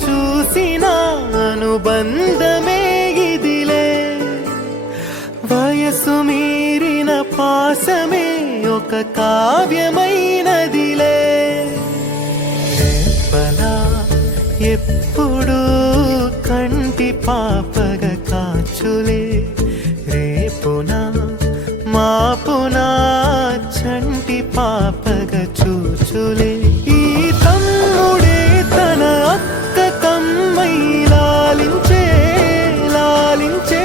చూసిన అనుబంధమే ఇదిలే. వయసు మీరిన పాసమే ఒక కావ్యమైనదిలే. రేపలా ఎప్పుడు కంటి పాపగ కాచులే. రేపునా మాపునా చంటి పాపగ చూచులే. ఈ తమ్ముడే తన అక్క కమ్మై లాలించే లాలించే.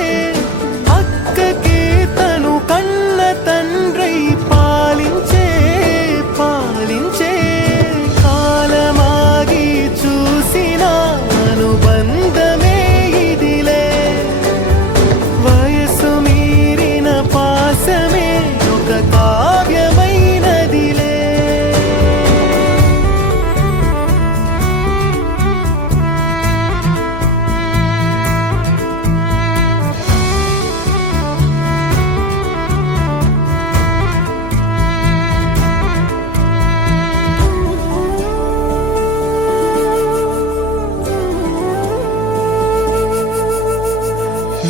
అక్కకే తను కన్న తండ్రై పాలించే పాలించే. కాలమాగి చూసిన అనుబంధమే ఇదిలే. వయసు మీరిన పాసమే ఒక కావ్యమైనదిలే.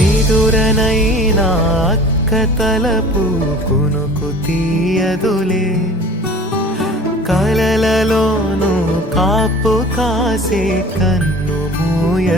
నిదురనైనా అక్క తలపు కునుకు తీయదులే. కలలలోనూ కాపు కాసే కన్ను మూయ